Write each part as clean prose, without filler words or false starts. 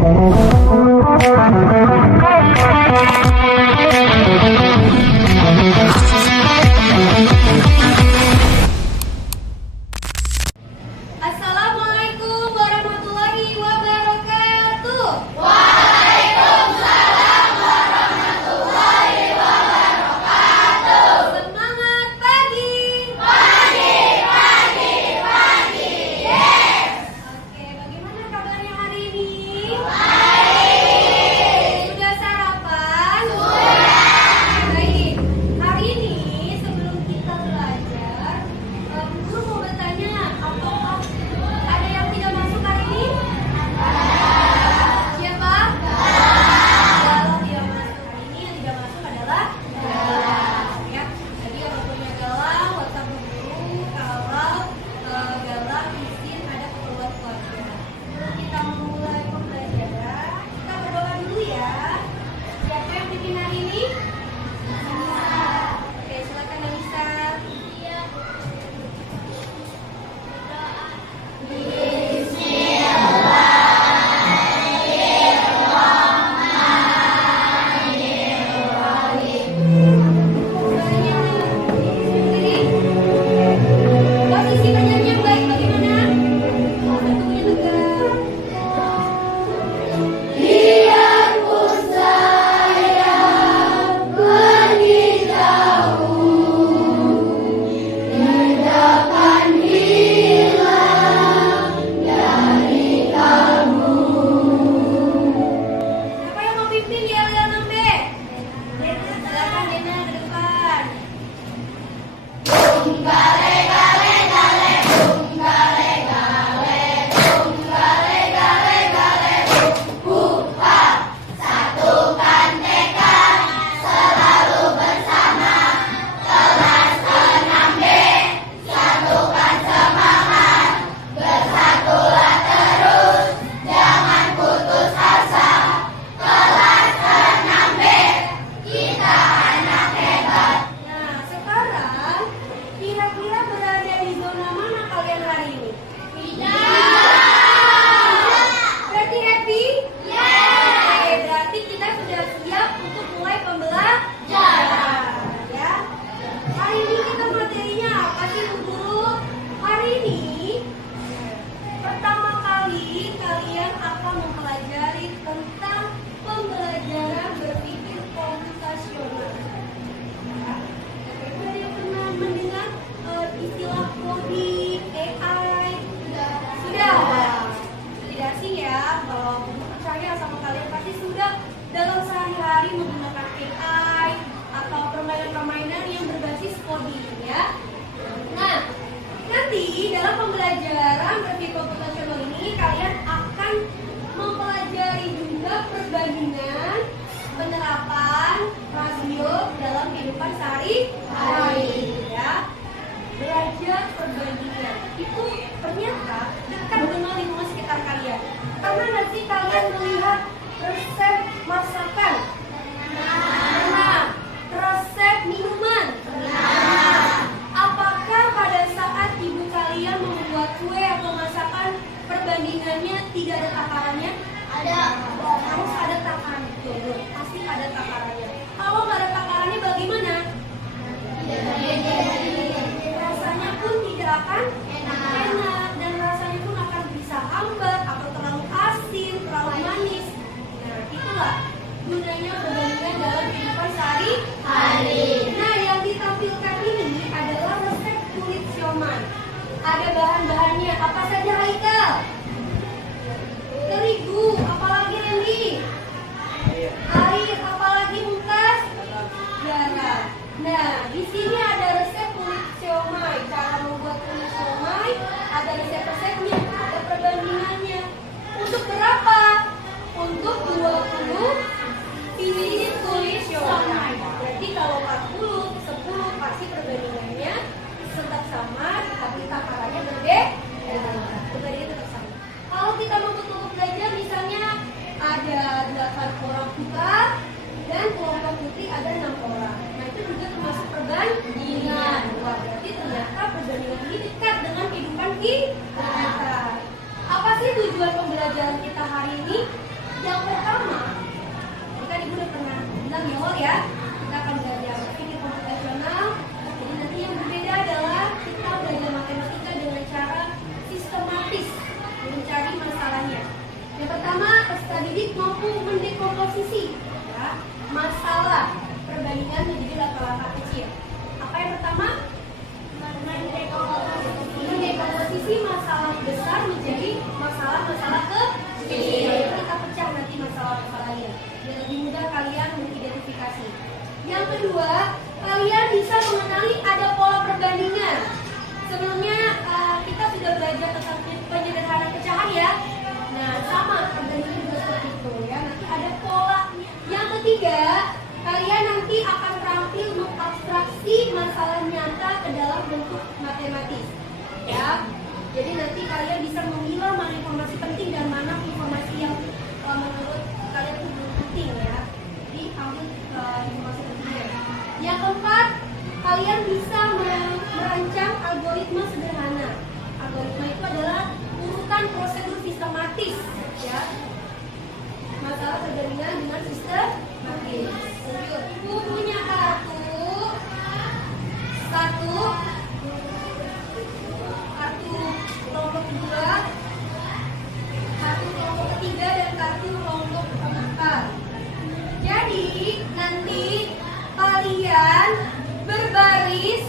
Assalamualaikum warahmatullahi wabarakatuh. Semangat pagi. Oke, bagaimana kabarnya hari ini? Sudah sarapan? Baik. Hari ini sebelum kita belajar, guru mau bertanya, apakah ada yang tidak masuk hari ini? Siapa? Galau tidak masuk. Hari ini yang tidak masuk adalah Galau, ya. Jadi yang punya Galau, WhatsApp guru kalau Galau izin ada keperluan keluarga. Sebelum kita memulai pembelajaran, kita berdoa dulu ya. Siapa yang bikin hari ini? Oke, silakan Nisa. Posisi berdiri yang baik bagaimana? Tentunya tegak. Siapa yang mau pimpin di L6B? Silakan Dena ke depan. Nah, sekarang kira-kira berada di zona mana kalian hari ini? Berarti happy? Oke, berarti kita sudah siap untuk mulai pembelajaran, ya. Hari ini kita materinya apa sih, Bu Guru? Hari ini pertama kali kalian akan mempelajari tentang pembelajaran berpikir komputasional. Ada yang pernah mendengar istilah coding, AI? Sudah. Tidak asing ya, kalau percaya sama kalian pasti sudah dalam sehari-hari menggunakan AI atau permainan-permainan yang berbasis coding ya. Nah, nanti dalam pembelajaran berpikir komputasional ini kalian akan mempelajari juga perbandingan penerapan rasio dalam kehidupan sehari-hari ya. Belajar perbandingan itu ternyata dekat dengan lingkungan sekitar kalian. Karena nanti kalian melihat resep masakan, resep minuman. Apakah pada saat ibu kalian membuat kue atau masakan perbandingannya tidak ada takarannya? Harus ada takaran, betul. Pasti ada takarannya. Kalau nggak ada takarannya bagaimana? Rasanya pun tidak akan enak dan rasanya pun akan bisa hambar atau terlalu asin, terlalu manis. Nah, itulah gunanya perbandingan dalam kehidupan sehari-hari. Nah, yang ditampilkan ini adalah resep kulit siomay. Ada bahan-bahannya apa saja, Haikal? Terigu, apalagi Randy? Air, apalagi Mumtaz? Garam. Nah, di sini ada resep kulit siomay. Cara membuat kulit siomay, ada resep-resepnya, ada perbandingannya. Untuk berapa? Untuk 20 pieces kulit siomay. Berarti kalau 40, 10 pasti perbandingannya tetap sama, tapi takarannya berbeda. Perbandingannya tetap sama. Kalau kita mau belajar misalnya ada 8 orang putra dan kelompok putri ada 6 orang. Nah, itu juga termasuk perbandingan. Wah, berarti ternyata perbandingan ini dekat dengan kehidupan kita. Apa sih tujuan pembelajaran kita hari ini? Yang pertama, tadi kan Ibu udah pernah bilang di awal ya, kita akan belajar berpikir komputasional. Jadi nanti yang berbeda adalah kita belajar matematika dengan cara sistematis mencari masalahnya. Yang pertama, stabilit mampu mendekomposisi ya, masalah perbandingan menjadi langkah-langkah kecil. Apa yang pertama? Mendekomposisi masalah besar menjadi masalah-masalah kecil. Kita pecah nanti masalah-masalahnya biar lebih mudah kalian mengidentifikasi. Yang kedua, kalian bisa mengenali ada pola perbandingan. Sebelumnya kita sudah belajar tentang penyederhanaan pecahan ya. Nah, sama perbandingan juga seperti itu ya. Nanti ada pola. Yang ketiga, kalian nanti akan terampil mengabstraksi masalah nyata ke dalam bentuk matematis. Ya. Jadi nanti kalian bisa memilah mana informasi penting dan mana informasi yang menurut kalian itu belum penting ya. Jadi ambil informasi pentingnya. Yang keempat, kalian bisa merancang algoritma sederhana. Algoritma itu adalah urutan prosedur sistematis ya. Masalah perbandingan dengan sistematis. Ibu punya kartu kelompok kedua, kartu kelompok ketiga, dan kartu kelompok keempat. Jadi nanti kalian berbaris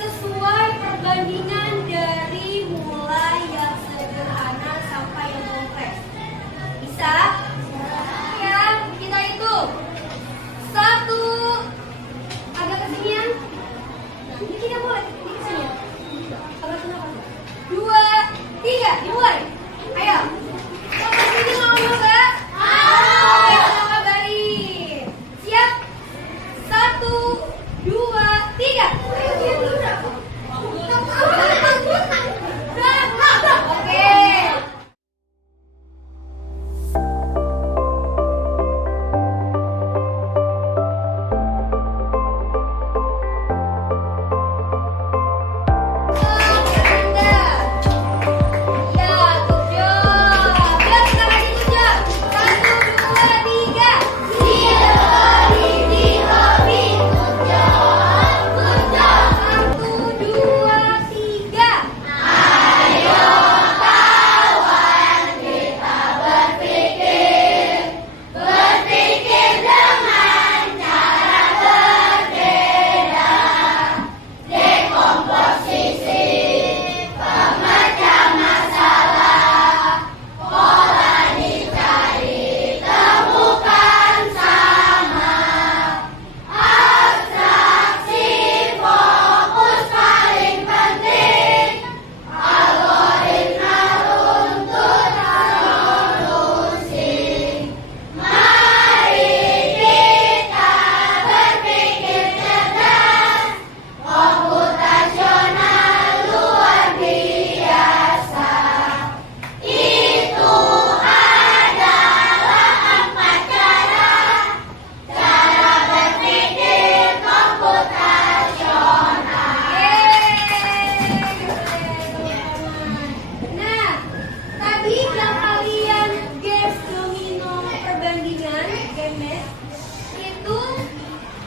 sesuai perbandingan dari mulai yang sederhana sampai yang kompleks. Bisa? Ya, kita hitung. 1, agak kesinian. Nah, ini kita mulai. Ini kesinian. Agak kenapa? 2, 3, dimulai. Ayo. Sampai sini mau nyoba? Ayo, kabarin. Siap? 1, 2, 3. Oke.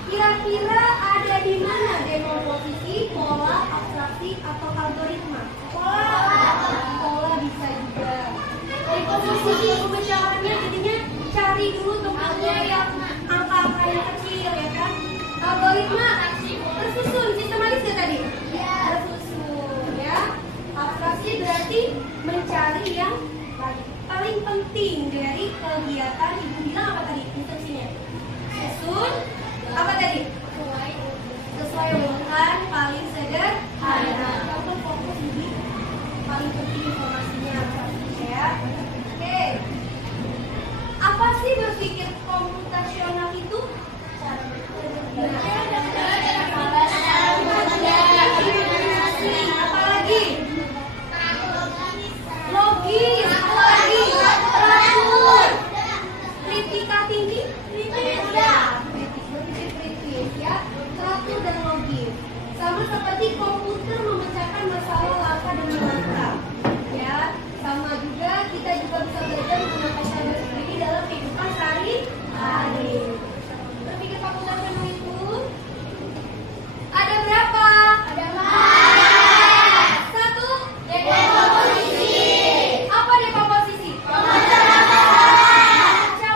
Kira-kira ada di mana dekomposisi, pola, abstraksi, atau algoritma? Pola bisa juga. Dekomposisi pemecahannya jadinya cari dulu tempatnya yang angka-angka yang kecil ya kan. Algoritma tersusun, sistematis ya tadi? Tersusun ya. Abstraksi berarti mencari yang paling penting dari kegiatan. Ibu bilang apa tadi instruksinya? Susun apa tadi? Sesuai urutan paling sederhana. Kamu fokus di paling penting informasinya ya. Oke. Apa sih berpikir komputasional itu? Apalagi? Logis, apalagi? Teratur. Kritika tinggi? Ya, teratur dan logis. Sama seperti komputer memecahkan masalah langka dengan mantap. Ya, sama juga kita hari. Berpikir fakultas yang itu ada berapa? Ada 4. Satu, dekomposisi. Apa dekomposisi? Memecah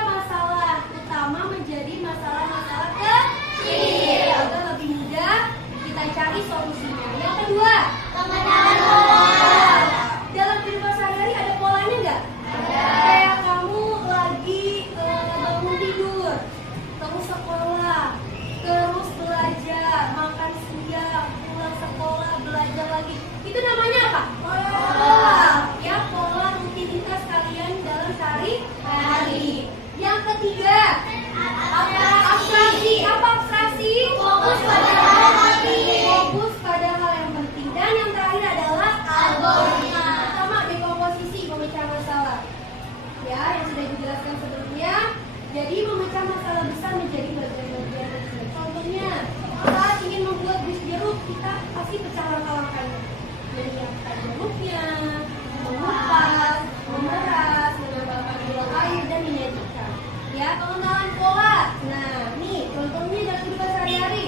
masalah utama menjadi masalah-masalah kecil agar lebih mudah kita cari solusinya. Yang kedua, pemetaan pola. Dalam kehidupan sehari-hari ada polanya nggak? Kayak kamu lagi bangun tidur, terus sekolah, terus belajar, makan siang, pulang sekolah, belajar lagi. Itu namanya apa? Pola. Ya, pola rutinitas kalian dalam sehari-hari. Yang ketiga, abstraksi. Apa abstraksi? Fokus pada hal yang penting. Fokus pada hal yang penting. Dan yang terakhir adalah algoritma. Pertama, dekomposisi, memecah masalah. Ya, yang sudah dijelaskan sebelumnya. Jadi memecah masalah besar menjadi bagian-bagian kecil. Contohnya, saat ingin membuat jus jeruk, kita pasti pecah langkah-langkahnya. Menyiapkan jeruknya, mengupas, memeras, menambahkan gula air dan menyajikan. Ya, pengenalan pola. Nah, nih contohnya dalam kehidupan sehari-hari.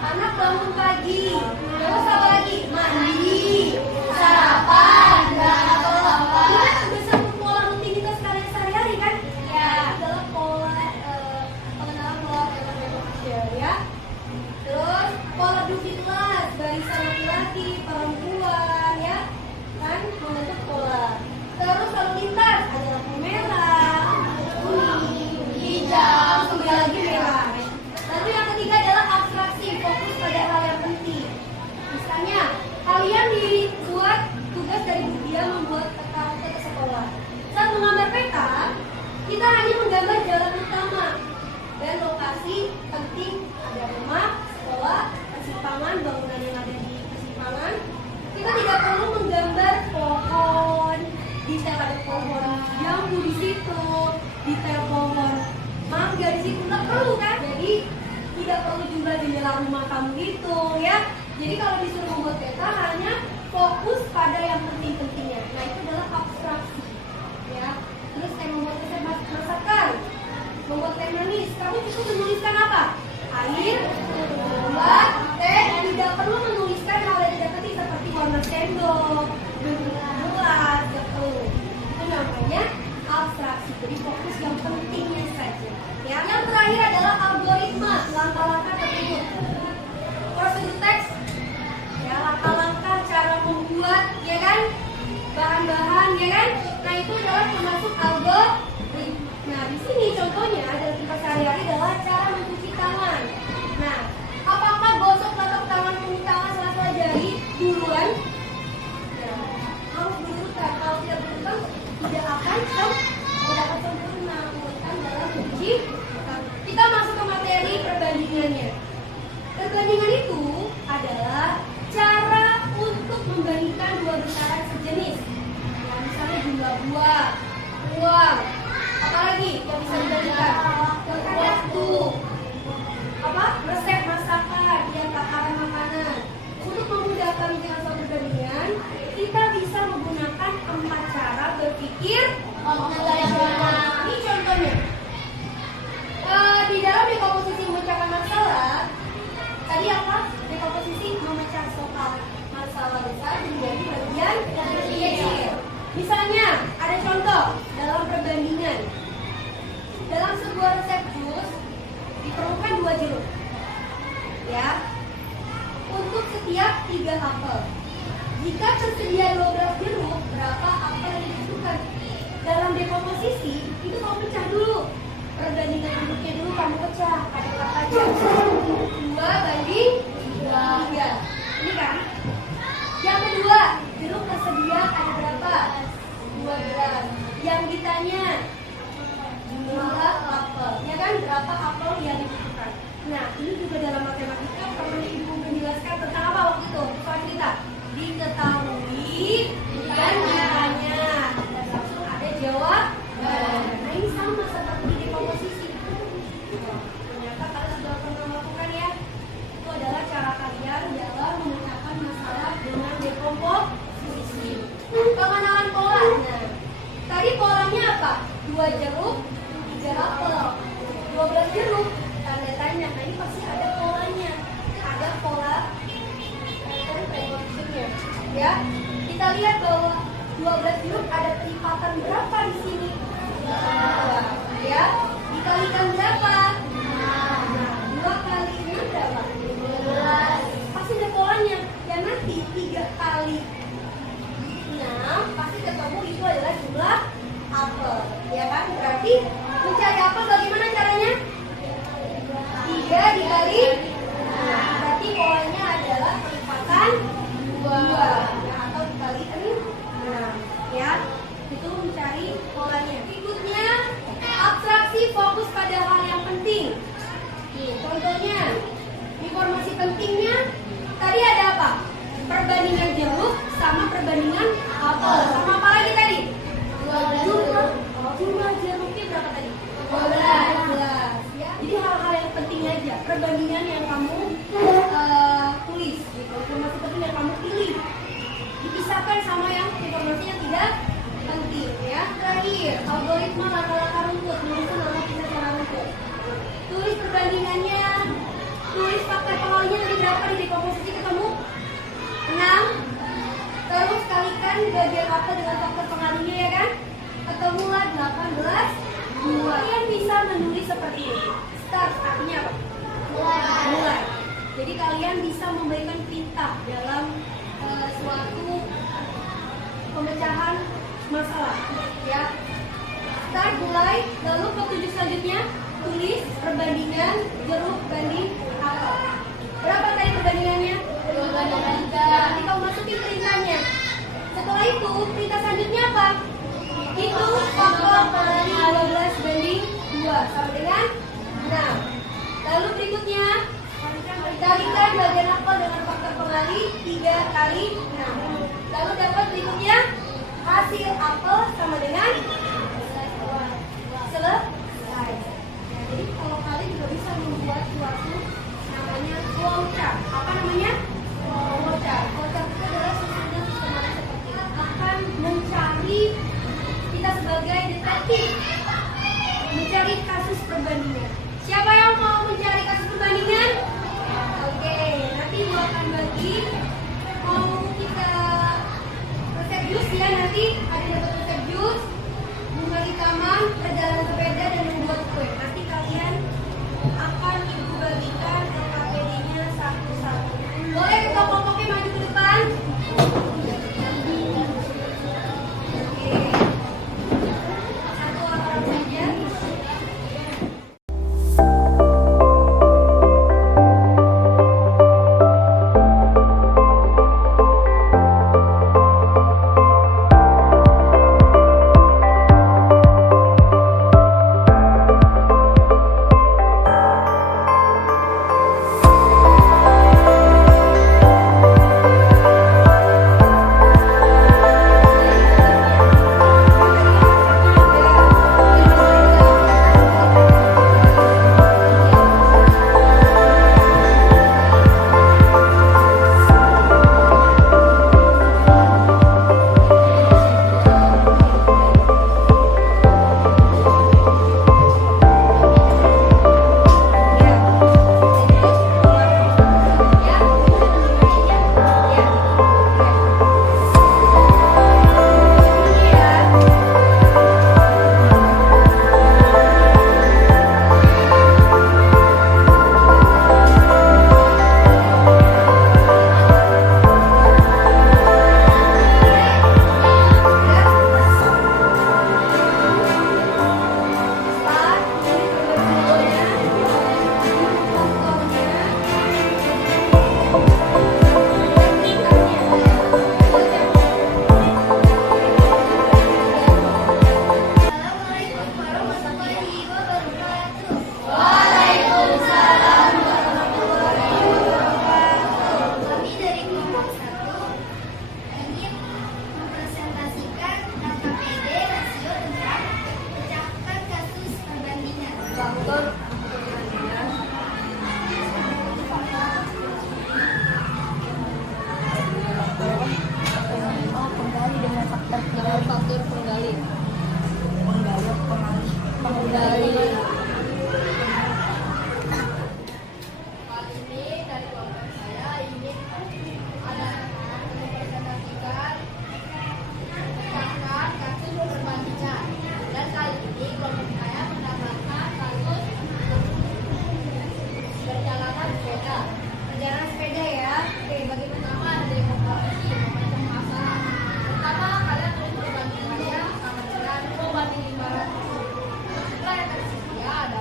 Anak bangun pagi, terus apa lagi? Mandi, sarapan, dan apa? Ini kan bersama pola rutinitas kalian sehari-hari kan? Ya, adalah pola pengenalan pola kecil ya. Terus pola duduk kelas, barisan laki-laki, perempuan ya, kan membentuk pola. Terus lalu lintas ada lampu merah, kuning, hijau, kembali lagi merah. Lalu yang ketiga adalah abstraksi, fokus pada hal yang penting. Misalnya, kalian dibuat tugas dari Bu Dia membuat peta rute ke sekolah. Saat menggambar peta, kita hanya menggambar jalan utama dan lokasi penting, ada rumah, sekolah, persimpangan, bangunan yang ada di persimpangan. Kita tidak perlu menggambar pohon, detail ada pohon jambu di situ, detail pohon mangga di situ, nggak perlu kan? Jadi tidak perlu juga jendela rumah kamu gitu ya. Jadi kalau disuruh membuat peta hanya fokus pada yang penting-pentingnya. Nah, itu adalah abstraksi ya. Terus saya membuat resep masakan, membuat teh manis. Kamu cukup menuliskan apa? Air, gula, teh. Tidak perlu menuliskan hal yang tidak penting seperti warna sendok, bentuk gelas, tidak perlu. Itu namanya abstraksi. Jadi fokus yang pentingnya saja. Ya. Yang terakhir adalah algoritma, langkah-langkah tersebut. Prosedur teks, ya, langkah-langkah cara membuat, ya kan, bahan-bahan, ya kan. Nah, itu adalah termasuk algoritma. Nah, di sini contohnya dalam kita sehari-hari adalah cara mencuci tangan. Nah, apakah gosok telapak tangan, mencuci tangan sela-sela jari duluan? Ya, harus diurutan. Kalau tidak berurutan, tidak akan sempurna urutan dalam mencuci. Kita masuk ke materi perbandingannya. Perbandingan itu adalah cara untuk membandingkan dua besaran sejenis. Nah, misalnya jumlah buah, uang, apalagi yang bisa dibandingkan? Waktu, resep masakan, yang takaran makanan. Untuk memudahkan dengan suatu perbandingan, kita bisa menggunakan 4 cara berpikir operasional. Ini contohnya. Di dalam dekomposisi memecahkan masalah, tadi apa? Dekomposisi memecah soal masalah besar menjadi bagian kecil. Misalnya, ada contoh dalam perbandingan. Dalam sebuah resep jus diperlukan 2 jeruk. Ya. Untuk setiap 3 apel. Jika tersedia 12 jeruk, berapa apel yang dibutuhkan? Dalam dekomposisi, itu kamu pecah dulu. Perbandingan jeruknya dulu kamu pecah. Ada berapa aja? 2:3. Ini kan? Yang kedua, jeruk tersedia ada berapa? 2 gram. Yang ditanya jumlah apel, ya kan? Berapa apel yang dibutuhkan? Nah, ini juga dalam matematika pernah ibu menjelaskan tentang apa waktu itu? Soal kita diketahui dan ditanya dan langsung ada jawaban. Nah, ini sama seperti di dekomposisi. Ternyata kalian sudah pernah melakukan ya. Itu adalah cara kalian dalam memecahkan masalah dengan dekomposisi. Pengenalan pola. Nah, tadi polanya apa? 2 jeruk, 3 apel. 12 jeruk, tanda tanya. Nah ini pasti ada polanya, ada pola prepositionnya. Ya, kita lihat bahwa 12 jeruk ada perlipatan berapa di sini? Ya, dikalikan berapa? 2 kali 6 berapa? 12. Pasti ada polanya. Dan nanti 3 kali 6 pasti ketemu itu adalah jumlah apel. Ya kan? Berarti mencari apel bagaimana caranya? 3 dikali 6. Berarti polanya adalah perlipatan 2 ya, atau dikali 6. Ya, itu mencari polanya. Berikutnya, abstraksi fokus pada hal yang penting. Contohnya, informasi pentingnya tadi ada apa? Perbandingan jeruk sama perbandingan apel. Sama apa lagi tadi? Jumlah jeruknya berapa tadi? 12. Ya. Jadi hal-hal yang penting aja. Perbandingan yang kamu tulis, gitu. Informasi penting yang kamu pilih. Dipisahkan sama yang informasi yang tidak penting. Ya. Terakhir, algoritma langkah-langkah rumput. Menyusun langkah kita secara rumput. Tulis perbandingannya. Tulis faktor pengalinya tadi berapa di dekomposisi ketemu? 6. Terus kalikan bagian apel dengan faktor pengalinya ya kan? Ketemulah 18. Kalian bisa menulis seperti ini. Start artinya apa? Mulai. Jadi kalian bisa memberikan perintah dalam suatu pemecahan masalah. Ya. Start mulai. Lalu petunjuk selanjutnya tulis perbandingan jeruk banding apel. Berapa tadi perbandingannya? 2 Nanti kamu masukin perintahnya. Setelah itu perintah selanjutnya apa? Itu faktor dari 12 banding 2 sama dengan 6. Lalu berikutnya kalikan bagian apel dengan faktor pengali 3 kali 6. Lalu dapat berikutnya hasil apel sama dengan selesai. Jadi kalau kalian juga bisa membuat suatu namanya flowchart. Apa namanya? Flowchart. Flowchart itu adalah susunan sistematis seperti ini. Akan mencari kita sebagai detektif, mencari kasus perbandingan. Siapa yang mau mencari kasus perbandingan? Oke, nanti Ibu akan bagi. Mau kita resep jus ya, nanti ada dapat resep jus, bunga di taman, perjalanan sepeda dan membuat kue. Nanti kalian akan Ibu bagikan LKPD-nya satu-satu. Boleh kelompok-kelompoknya maju ke depan. Satu orang saja.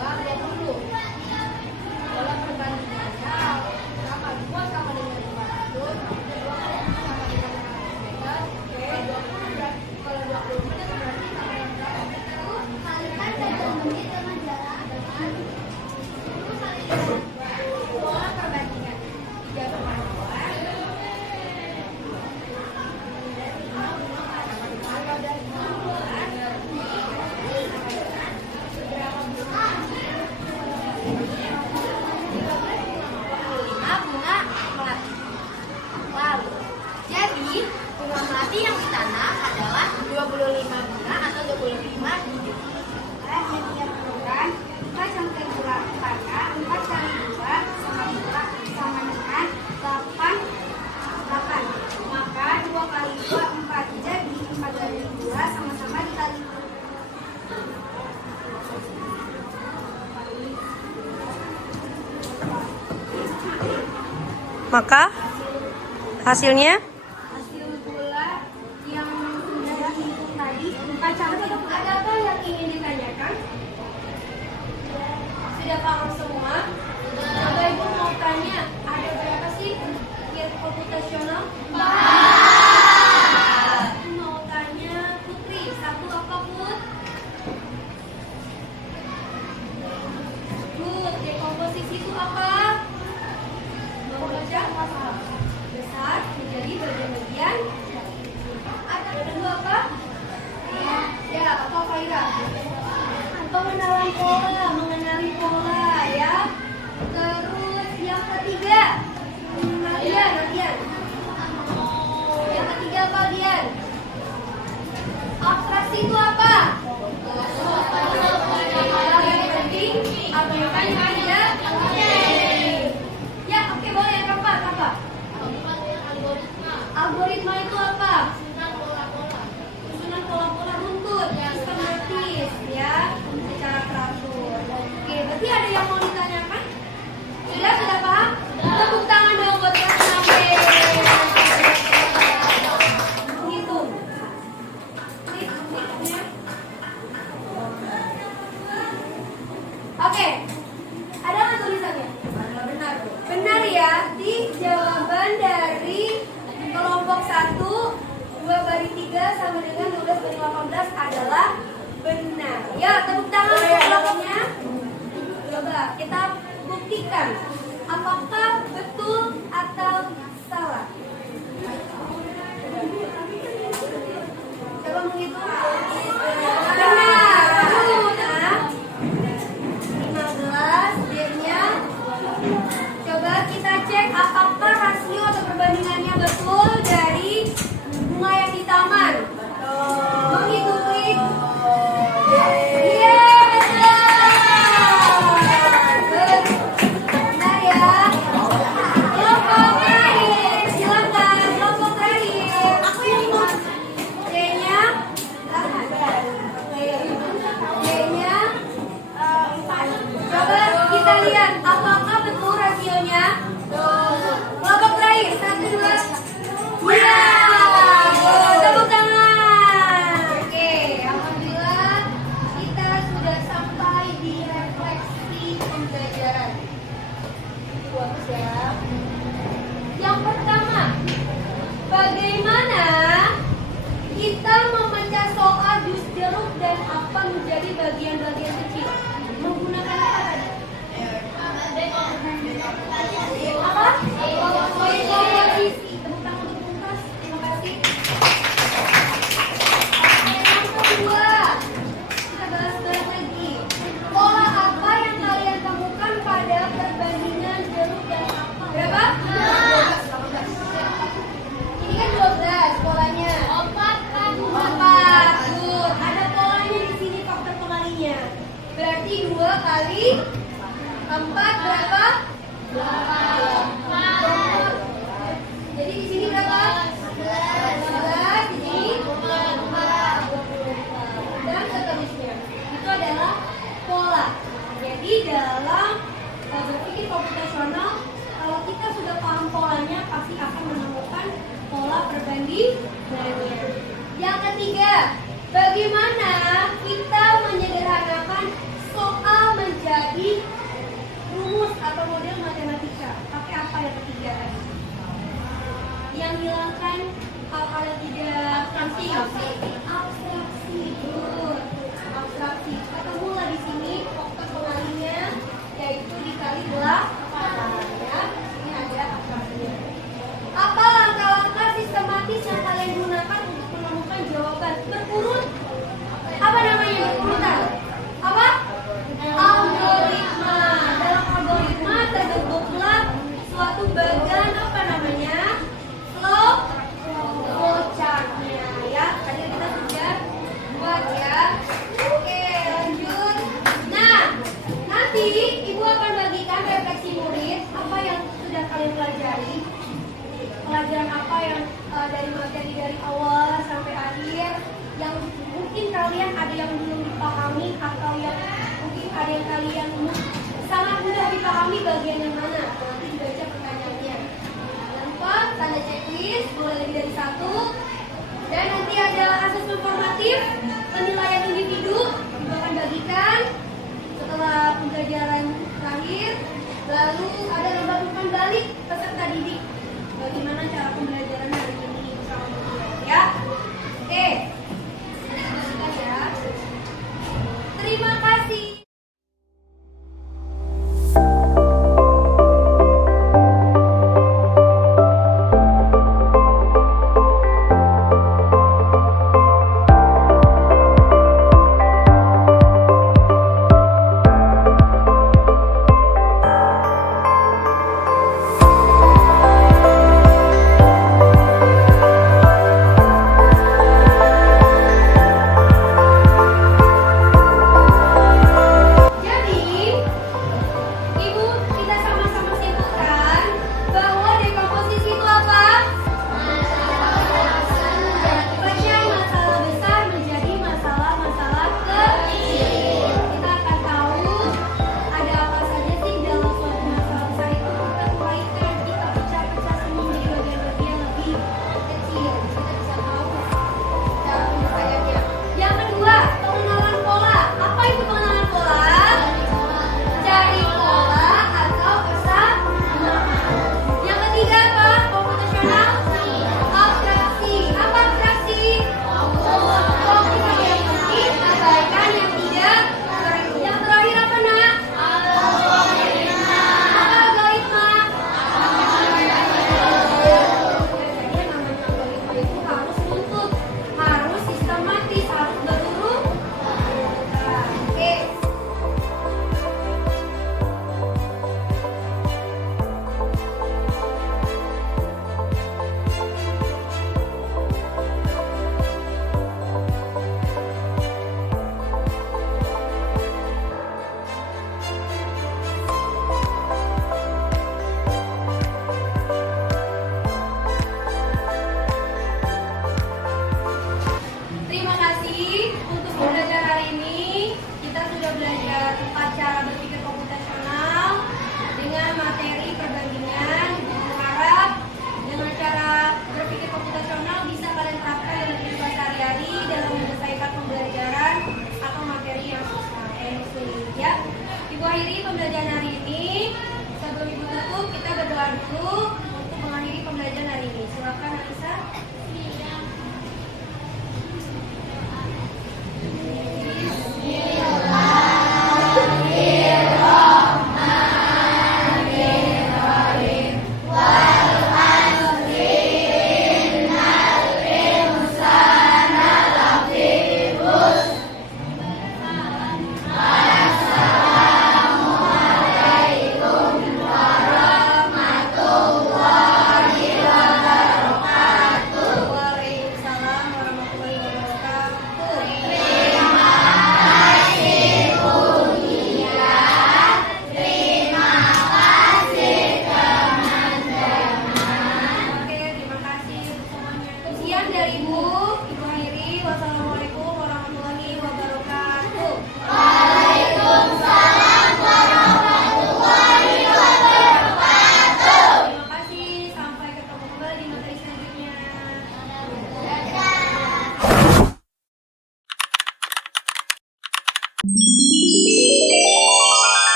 adalah 20. Pola perbandingannya sama 2 sama dengan 500, 2 kali X sama dengan 500 meter. Oke, 20 berarti kalau 20 menit berarti sama dengan berapa meter? Kalikan 30 menit dengan jarak dengan 10 kali 5. Pola perbandingan 3/2. Bunga melati yang ditanam adalah 25 bunga atau 25 bibit. Yang dia perlukan 4 cangkir gula maka 4 kali 2 sama dengan 8. Maka 2 kali 2 4. Jadi 4 dari 2 sama-sama dikali. Maka hasilnya ada apa yang ingin ditanyakan? Sudah paham semua? Coba Ibu mau tanya, ada berapa sih kir komputasional? 4. Mau tanya Putri, 1 apa Put? Put, dekomposisi itu apa? Mau baca? Besar menjadi bagian-bagian. Ada kedua apa? Ya, apa Faira? Pengenalan pola, mengenali pola ya. Terus yang ketiga, Nadian. Yang ketiga apa Dian? Abstraksi itu apa? Yang penting apa yang tidak? Ya, oke boleh. Apa? Algoritma itu apa? Susunan pola-pola runtut, sistematis, ya, secara teratur. Oke, berarti ada yang mau ditanyakan? Sudah paham? Tepuk tangan dong buat kelas 6. Hitung. Oke, ada nggak tulisannya? Benar ya. Di jawaban dari kelompok 1 2 bagi 3 sama dengan 12 bagi 18 adalah benar. Ya, tepuk tangan untuk kelompoknya. Coba kita buktikan apakah betul atau salah. Coba menghitung. Benar. 15 D-nya. Coba kita cek apakah rasio atau perbandingannya betul dari bunga yang di taman. Menghitung klik. Iya, benar ya. Kelompok terakhir, silakan kelompok terakhir. Aku yang ikut. D-nya 8. D-nya 4. Coba kita lihat apakah betul rasionya. Kelompok terakhir 1, 2. Ya. Tepuk tangan. Oke, alhamdulillah kita sudah sampai di refleksi pembelajaran. Bagus ya. Yang pertama, bagaimana kita memecah soal jus jeruk dan apa menjadi bagian-bagian kecil? Menggunakan apa tadi? Apa? Komposisi. Tepuk tangan untuk Buntas. Terima kasih. Yang kedua, kita bahas lagi. Pola apa yang kalian temukan pada perbandingan jeruk dan apa? Berapa? 12. Ini kan 12 polanya. 4. Good. Ada polanya di sini, faktor pengalinya. Berarti 2 kali 4 berapa? 8. Jadi di sini berapa? 11. Di sini 4. Dan seterusnya. Itu adalah pola. Jadi dalam berpikir komputasional, kalau kita sudah paham polanya, pasti akan menemukan pola perbandingannya. Yang ketiga, bagaimana kita menyederhanakan soal menjadi pelajaran apa yang dari materi dari awal sampai akhir yang mungkin kalian ada yang belum dipahami atau yang mungkin ada yang kalian sangat mudah dipahami bagian yang mana. Nanti dibaca pertanyaannya. Jangan lupa tanda checklist boleh lebih dari 1. Dan nanti ada asesmen formatif, penilaian individu.